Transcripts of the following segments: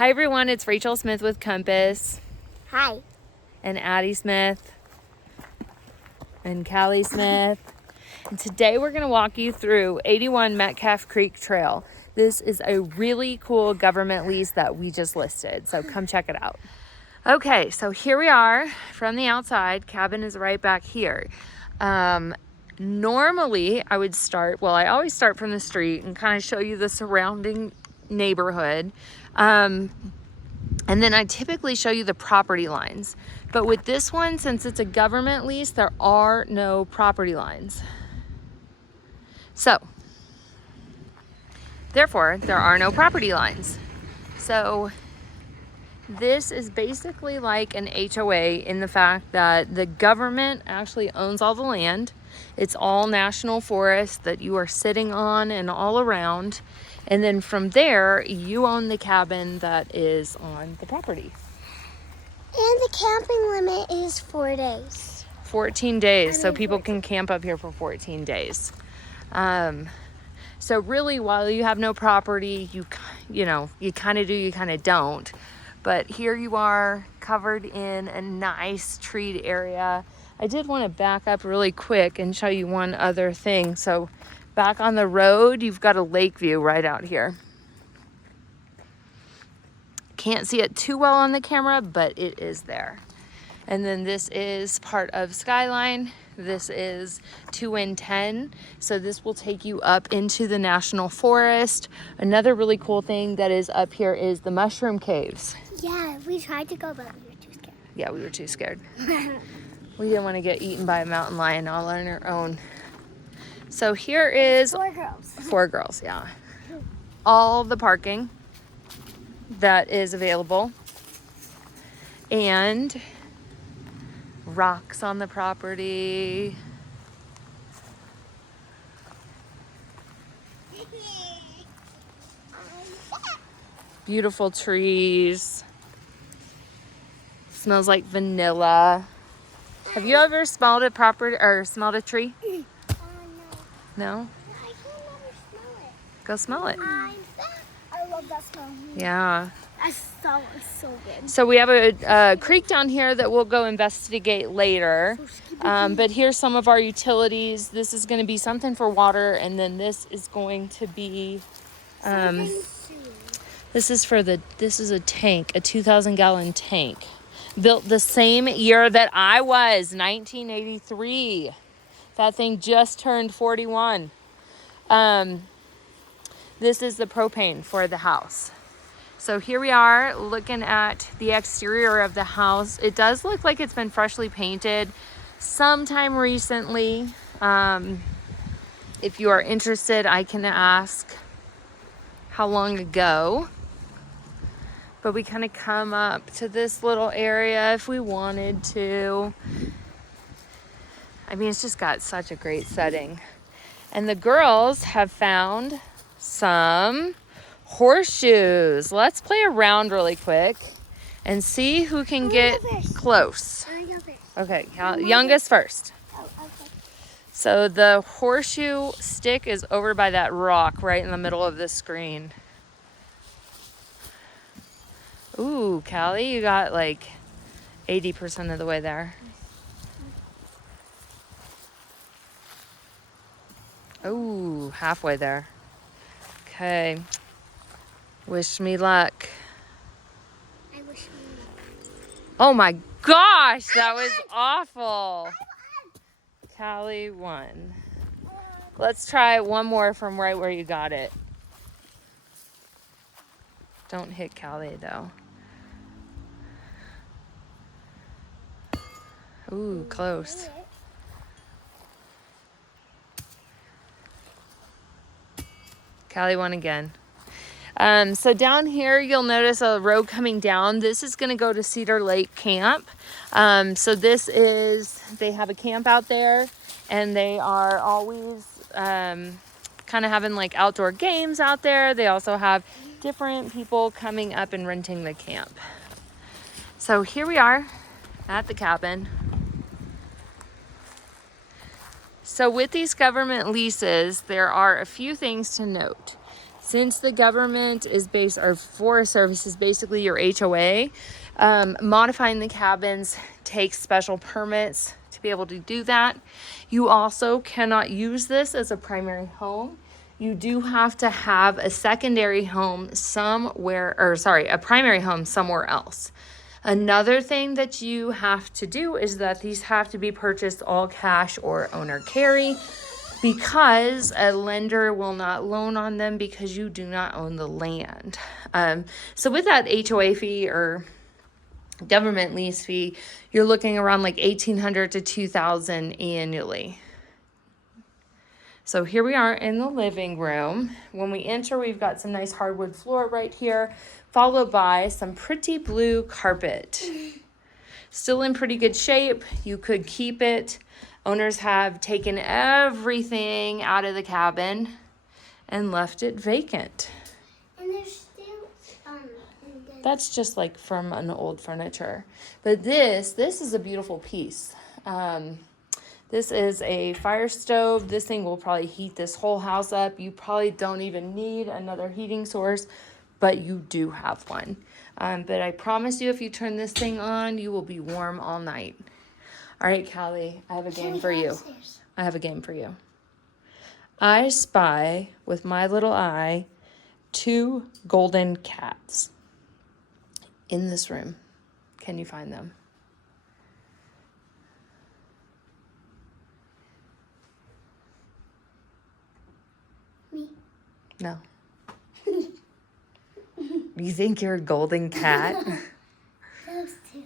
Hi everyone, it's Rachel Smith with Compass. Hi. And Addie Smith. And Callie Smith. And today we're going to walk you through 81 Metcalf Creek Trail. This is a really cool government lease that we just listed, so come check it out. Okay, so here we are from the outside. Cabin is right back here. Normally I would start, I always start from the street and kind of show you the surrounding neighborhood. And then I typically show you the property lines. But with this one, since it's a government lease, there are no property lines. So, therefore, there are no property lines. So, this is basically like an HOA in the fact that the government actually owns all the land. It's all national forest that you are sitting on and all around. And then from there, you own the cabin that is on the property. And the camping limit is 4 days. 14 days, so people can camp up here for 14 days. So really, while you have no property, you kind of do, you kind of don't. But here you are, covered in a nice treed area. I did want to back up really quick and show you one other thing. So back on the road, you've got a lake view right out here. Can't see it too well on the camera, but it is there. And then this is part of Skyline. This is 2 and 10. So this will take you up into the national forest. Another really cool thing that is up here is the mushroom caves. Yeah, we tried to go, but we were too scared. Yeah, we were too scared. We didn't want to get eaten by a mountain lion all on our own. So here is 4 girls. 4 girls, yeah. All the parking that is available. And rocks on the property. Beautiful trees. Smells like vanilla. Have you ever smelled a smelled a tree? No. No? I can never smell it. Go smell it. I love that smell. Yeah. That smell is so good. So we have a creek down here that we'll go investigate later. But here's some of our utilities. This is going to be something for water, and then this is going to be this is a tank, a 2,000 gallon tank. Built the same year that I was, 1983. That thing just turned 41. This is the propane for the house. So here we are looking at the exterior of the house. It does look like it's been freshly painted sometime recently. If you are interested, I can ask how long ago. But we kind of come up to this little area if we wanted to. I mean, it's just got such a great setting. And the girls have found some horseshoes. Let's play around really quick and see who can get close. Okay, youngest first. Okay. So the horseshoe stick is over by that rock right in the middle of the screen. Ooh, Callie, you got like 80% of the way there. Ooh, halfway there. Okay. Wish me luck. I wish me luck. Oh my gosh, that was awful. Callie won. Let's try one more from right where you got it. Don't hit Callie though. Ooh, close. Callie won again. So down here, you'll notice a road coming down. This is going to go to Cedar Lake Camp. So they have a camp out there, and they are always kind of having like outdoor games out there. They also have different people coming up and renting the camp. So here we are at the cabin. So with these government leases, there are a few things to note. Since the government is based, or Forest Service is basically your HOA, modifying the cabins takes special permits to be able to do that. You also cannot use this as a primary home. You do have to have a secondary home somewhere, or sorry, a primary home somewhere else. Another thing that you have to do is that these have to be purchased all cash or owner carry, because a lender will not loan on them because you do not own the land. So with that HOA fee or government lease fee, you're looking around like $1,800 to $2,000 annually. So here we are in the living room. When we enter, we've got some nice hardwood floor right here, followed by some pretty blue carpet. Still in pretty good shape. You could keep it. Owners have taken everything out of the cabin and left it vacant. And there's still That's just like from an old furniture. But this is a beautiful piece. This is a fire stove. This thing will probably heat this whole house up. You probably don't even need another heating source, but you do have one. But I promise you, if you turn this thing on, you will be warm all night. All right, Callie, I have a game for you. I have a game for you. I spy with my little eye 2 golden cats in this room. Can you find them? Me. No. You think you're a golden cat? Those 2.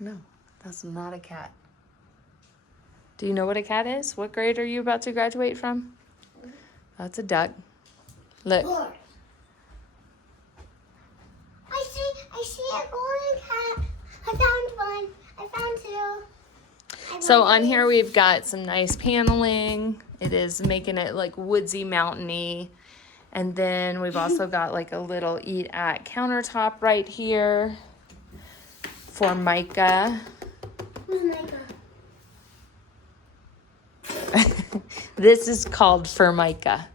No, that's not a cat. Do you know what a cat is? What grade are you about to graduate from? That's a duck. Look. 4. I see a golden cat. I found one. I found 2. So on here we've got some nice paneling. It is making it like woodsy, mountainy. And then we've also got like a little eat at countertop right here. Formica. Who's Micah? This is called Formica.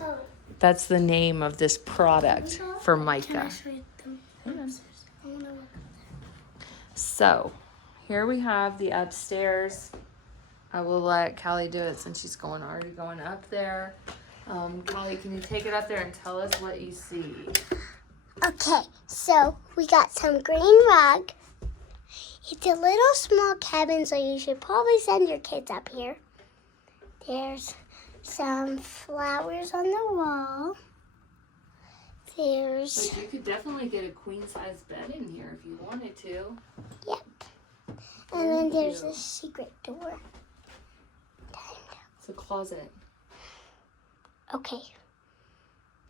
Oh. That's the name of this product, Can Formica. I show you them? I wanna look. So here we have the upstairs. I will let Callie do it since she's already going up there. Callie, can you take it up there and tell us what you see? Okay, so we got some green rug. It's a little small cabin, so you should probably send your kids up here. There's some flowers on the wall. There's... But you could definitely get a queen-size bed in here if you wanted to. Yep. And then there's a secret door. It's a closet. Okay.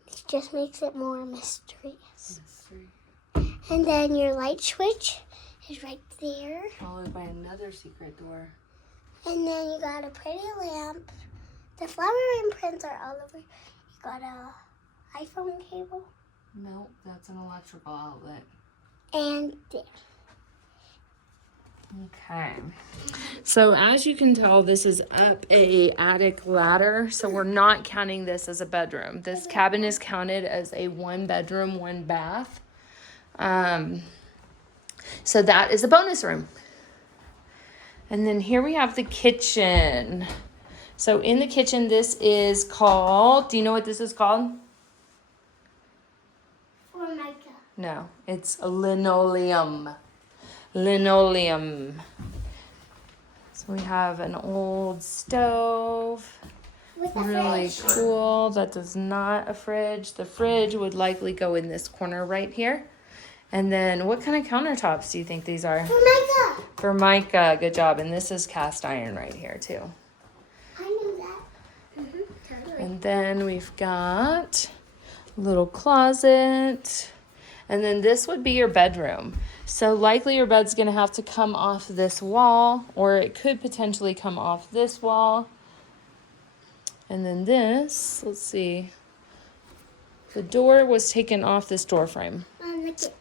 It just makes it more mysterious. And then your light switch is right there. Followed by another secret door. And then you got a pretty lamp. The flower imprints are all over. You got a iPhone cable. No, that's an electrical outlet. And there. Okay. So as you can tell, this is up a attic ladder. So we're not counting this as a bedroom. This cabin is counted as a 1-bedroom, 1-bath. So that is a bonus room. And then here we have the kitchen. So in the kitchen, this is called, do you know what this is called? Formica. No, it's a linoleum. Linoleum. So we have an old stove. With a Really fridge. cool. That is not a fridge. The fridge would likely go in this corner right here. And then what kind of countertops do you think these are? Formica. Formica, good job. And this is cast iron right here too. I knew that. Totally. And then we've got a little closet. And then this would be your bedroom. So likely your bed's gonna have to come off this wall, or it could potentially come off this wall. And then this, let's see. The door was taken off this door frame. Look it.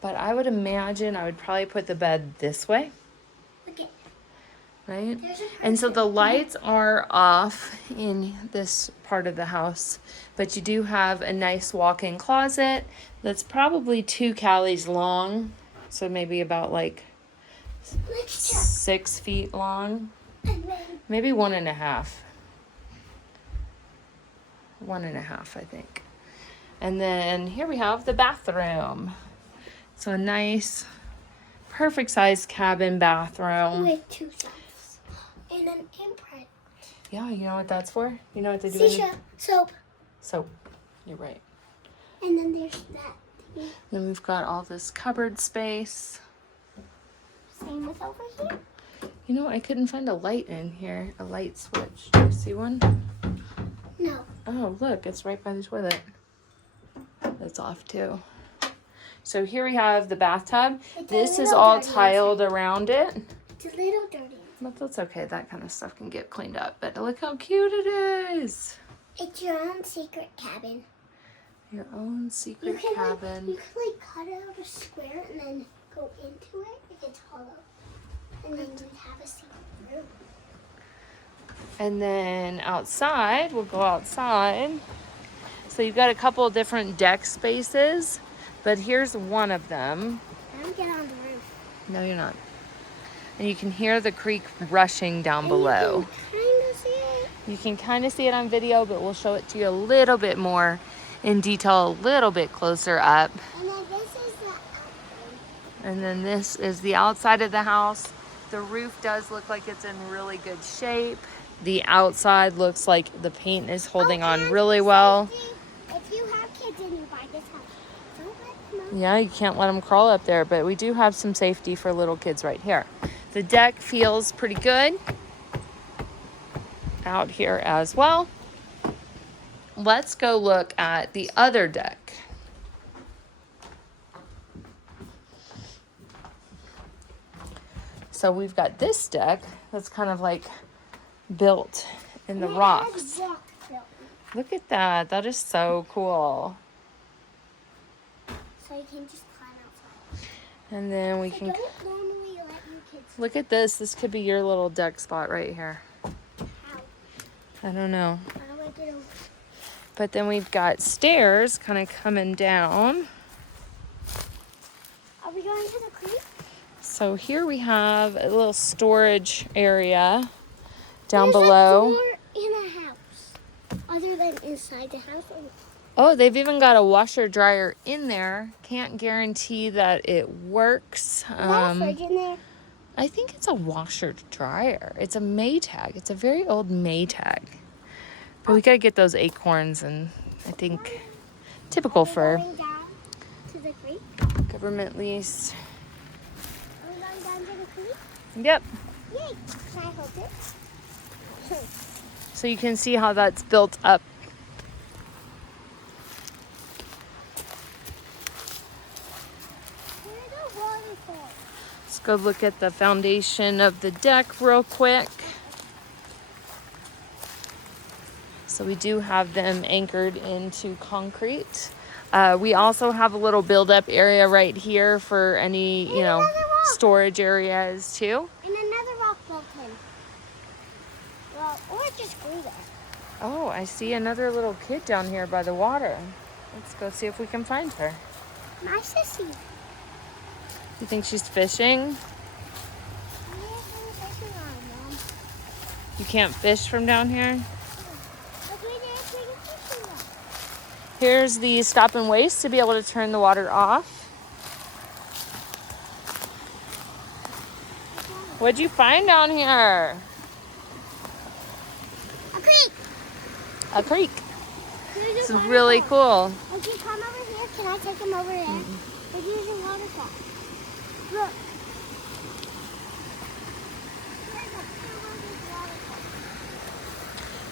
But I would imagine I would probably put the bed this way. Look it. right? There's a And so person. the lights are off in this part of the house, but you do have a nice walk-in closet that's probably 2 callies long, so maybe about like Let's check. 6 feet long, And then maybe 1.5. 1.5, I think. And then here we have the bathroom. So a nice, perfect sized cabin bathroom. with 2 sides and an imprint. Yeah, you know what that's for? You know what they do? Seashell, soap, Soap. You're right. and then there's that. Then we've got all this cupboard space. Same with over here. You know, I couldn't find a light in here, a light switch. Do you see one? No. Oh, look, it's right by the toilet. That's off too. So here we have the bathtub. It's a This is little all dirty tiled around it. It's a little dirty. But that's okay. That kind of stuff can get cleaned up. But look how cute it is. It's your own secret cabin. Your own secret cabin. You can like cut out a square and then go into it if it's hollow. And then you'd have a secret room. And then outside, we'll go outside. So you've got a couple of different deck spaces, but here's one of them. I'm gonna get on the roof. No, you're not. And you can hear the creek rushing down below. You can kind of see it on video, but we'll show it to you a little bit more in detail, a little bit closer up. And then this is the outside. And then this is the outside of the house. The roof does look like it's in really good shape. The outside looks like the paint is holding on really well. If you have kids and you buy this house, don't let them out. Yeah, you can't let them crawl up there, but we do have some safety for little kids right here. The deck feels pretty good out here as well. Let's go look at the other deck. So we've got this deck that's kind of like built in the rocks. Look at that. That is so cool. So you can just climb outside. And then we So can don't normally let your kids look at this. This could be your little deck spot right here. out. I don't know. How do I get over? But then we've got stairs kind of coming down. Are we going to the creek? So here we have a little storage area down There's below. a door in a house, other than inside the house. Oh, they've even got a washer dryer in there. Can't guarantee that it works. Is that a fridge in there? I think it's a washer dryer. It's a Maytag. It's a very old Maytag. But we gotta get those acorns, and I think typical Are we for going down to the creek? government lease. Are we going down to the creek? Yep. Yay! Can I hold it? So you can see how that's built up. Where's the waterfall? Let's go look at the foundation of the deck real quick. So we do have them anchored into concrete. We also have a little build-up area right here for any, storage areas too. And another rock built in. Well, or it just grew there. Oh, I see another little kid down here by the water. Let's go see if we can find her. My sissy. You think she's fishing? You can't fish from down here? Here's the stop and waste to be able to turn the water off. What'd you find down here? A creek. A creek. There's It's a really waterfall. cool. Okay, come over here. Can I take him over there? There's a waterfall. Look.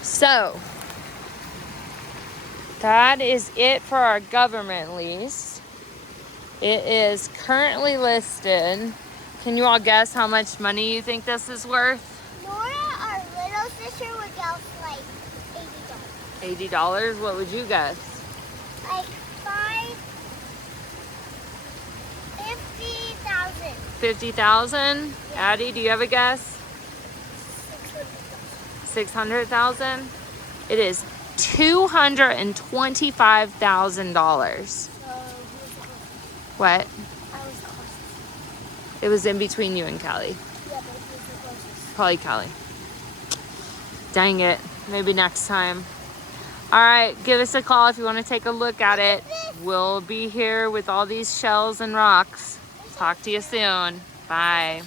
So, that is it for our government lease. It is currently listed. Can you all guess how much money you think this is worth? Nora, our little sister, would guess like $80. $80? What would you guess? Like 50,000. 50,000? Addie, do you have a guess? 600,000? It is $225,000. What? I was the closest. It was in between you and Callie. Yeah, but it was the closest. Probably Callie. Dang it. Maybe next time. All right, give us a call if you want to take a look at it. We'll be here with all these shells and rocks. Talk to you soon. Bye.